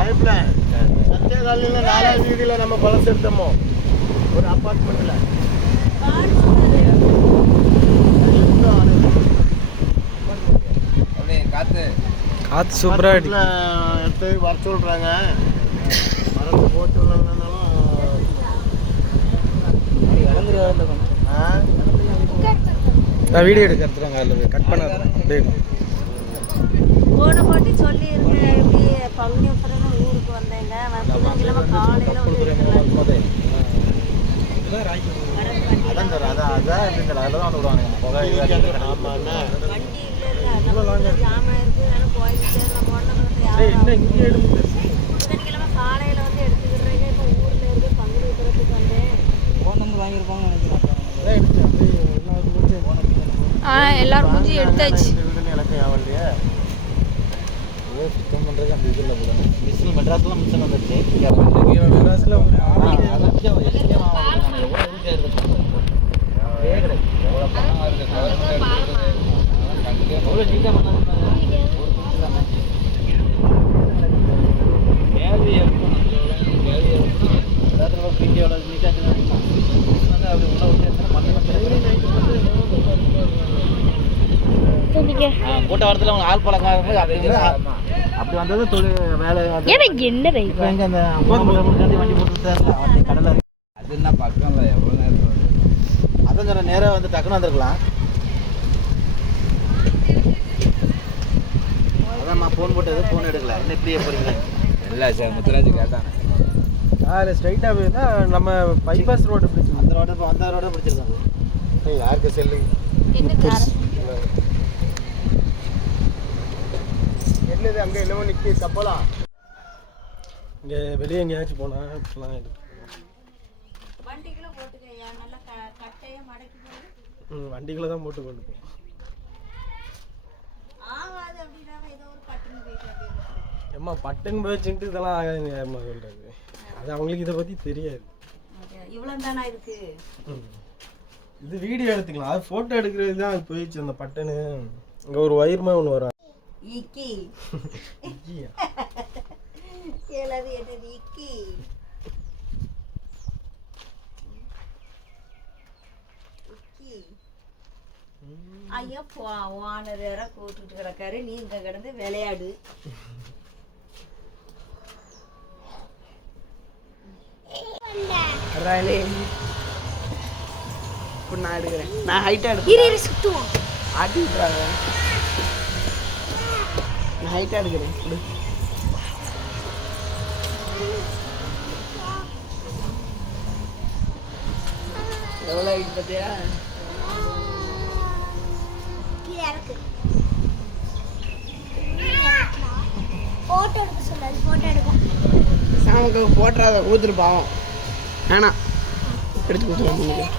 லைஃப்ல சத்தியகாலில் 4வது வீதியில் நம்ம பழம் எடுத்தோமோ ஒரு அப்பார்ட்மெண்ட்டில் காற்று சூப்பராக எடுத்து வர சொல்கிறாங்க. மரத்து போட்டு விடலன்னாலும் நான் வீடியோ எடுக்கிறதுறாங்க. அதில் கட் பண்ண போன போட்டு சொல்லியிருக்கேன். எப்படி பங்குனி அப்புறம் ஊருக்கு வந்தேங்க. புதன்கிழமை காலையில் வந்து அதான் சார் அதான் எப்படிங்கிற அதில் தான் விடுவாங்க புகை. ஆமாண்ணா வண்டி இல்லை ஜாமான் இருக்குது. ஆனால் கோயிலுக்கு நான் போனது புதன்கிழமை காலையில் வந்து எடுத்துக்கிறேங்க. இப்போ ஊரில் இருக்கு பங்குனி உத்தரத்துக்கு வந்தேன். வாங்கியிருப்பாங்கன்னு நினைக்கிறேன். எல்லாரும் முடிஞ்சு எடுத்தாச்சு. எனக்கு ஆகலையே சுத்தம் பண்ணுறது அந்த இதில் கூட மிஷின் மெட்ராஸில் மிஷின் வந்துருச்சு. மெட்ராஸில் கூட்ட வாரத்தில் அவங்க ஆள் பழக்கம் அப்படி வந்தது தொழில் வேலை என்ன அந்த வண்டி போட்டு கடலை அது என்ன பக்கம்ல எவ்வளோ நேரம் அதான் சொல்ல நேராக வந்து டக்குன்னு வந்துருக்கலாம். அதான் நான் ஃபோன் போட்டது ஃபோன் எடுக்கல. என்ன இப்படியே போறீங்க? இல்லை சார் முத்துராஜ் கேட்டானே. அதில் ஸ்ட்ரைட்டாக போயிருந்தா நம்ம பைபாஸ் ரோடு பிடிச்சி அந்த ரோடு இப்போ அந்த ரோடு பிடிச்சிருக்காங்க. யாருக்கு செல்லு என்னது அங்கே என்னமோ நிற்கி தப்பலாம். இங்கே வெளியே எங்கேயாச்சும் போனால் இப்பெல்லாம் வண்டிக்குள்ளே போட்டுக்கையா நல்லா கட்டையாக மடக்கி வண்டிக்குள்ளே தான் போட்டு கொண்டு போவோம். ஆகாது அப்படின்னா ஏதோ ஒரு பட்டுன்னு போயிட்டு ஏம்மா பட்டன் போச்சுன்ட்டு இதெல்லாம் ஆகாதுங்க. ஏம்மா சொல்கிறது அது அவங்களுக்கு இதை பற்றி தெரியாது. இவ்வளோ தானே இருக்கு. இது வீடியோ எடுத்துக்கலாம். அது ஃபோட்டோ எடுக்கிறது தான் போயிடுச்சு. அந்த பட்டனு இங்கே ஒரு வயிறுமா ஒன்று வரும். இக்கி இக்கியா கேளாது என்னது இக்கி. ஐயா ஓனர் வேற கூட்டுட்டு கிடக்காரு. நீ இங்க கிடந்து விளையாடு. நான் எடுக்கிறேன். நான் ஹைட்டாக எடுக்கிறேன். சுத்துவோம் ஆட்டி விட்டுறாங்க. நான் ஹைட்டாக எடுக்கிறேன். எவ்வளோ ஹைட் பார்த்தியா? போட்டோ எடுக்க சொல்லாது. போட்டோ எடுக்கும் சாமுக்கு போட்டுறாத ஊத்துரு பாவம். வேணாம் எடுத்து கொடுத்துருவோம் உங்களுக்கு.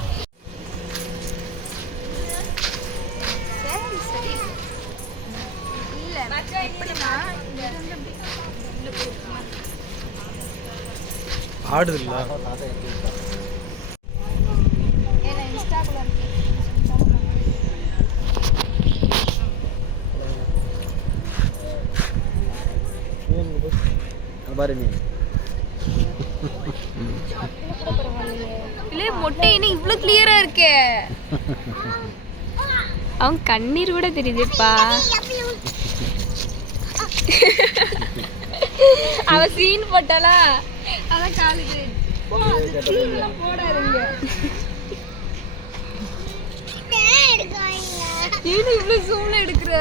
ஆடுது இல்லை பாரு நீ இல்ல மொட்டை என்ன இவ்ளோ கிளியரா இருக்கே. அவன் கண்ணீர் கூட தெரியுதுப்பா. அவ சீன் போட்டாளா அதான் காலுக்கு போடாதுங்க. ஏன் இவ்ளோ ஜூம்ல எடுக்கிற?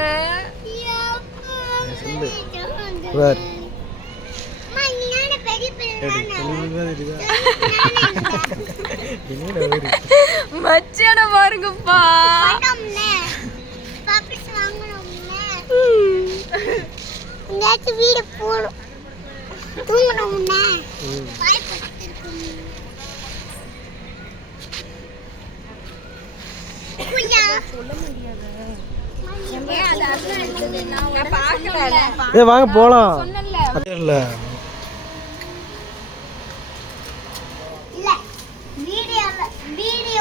மச்சான பாருங்கப்பா. வீடு போடும் தூங்கணும்னா வாங்க போலாம். இல்ல வீடியோ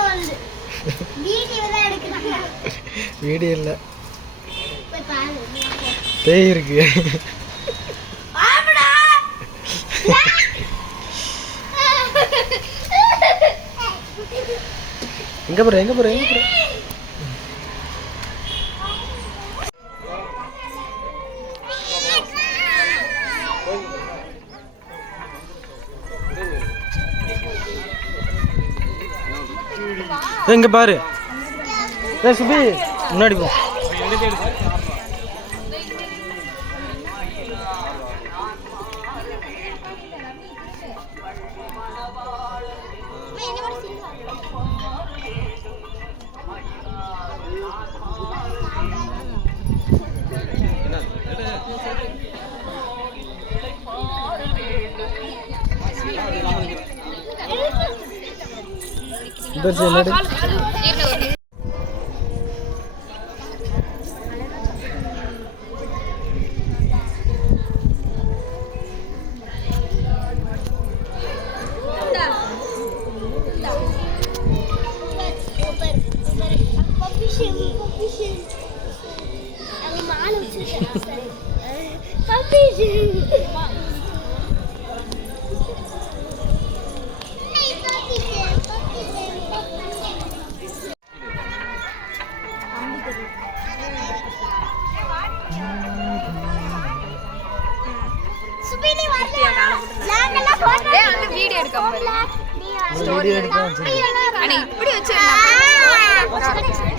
இல்ல பேய் இருக்கு. எங்க போற எங்க பாரு. சுபி முன்னாடி போ.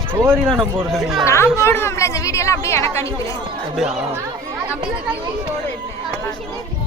ஸ்டோரிலாம் நான் போடுறேன். நான் போடுவேன்ல இந்த வீடியோலாம் அப்படியே எனக்கு அனுப்பிடுறேன். அப்படியா? அப்படியே இந்த வியூ போடுறேன். நல்லா இருக்கும்.